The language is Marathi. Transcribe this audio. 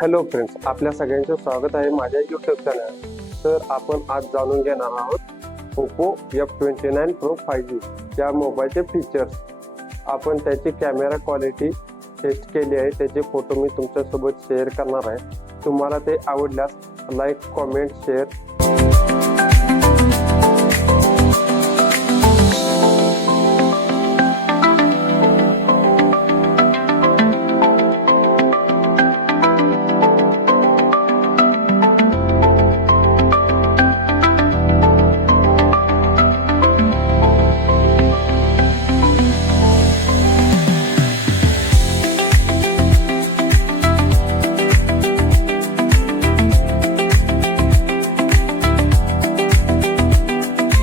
हॅलो फ्रेंड्स, आपल्या सगळ्यांचे स्वागत आहे माझ्या यूट्यूब चॅनल. तर आपण आज जाणून घेणार आहोत ओप्पो F29 Pro 5G या मोबाईलचे फीचर्स. आपण त्याची कॅमेरा क्वालिटी टेस्ट केली आहे, त्याचे फोटो मी तुमच्यासोबत शेअर करणार आहे. तुम्हाला ते आवडल्यास लाईक, कॉमेंट, शेअर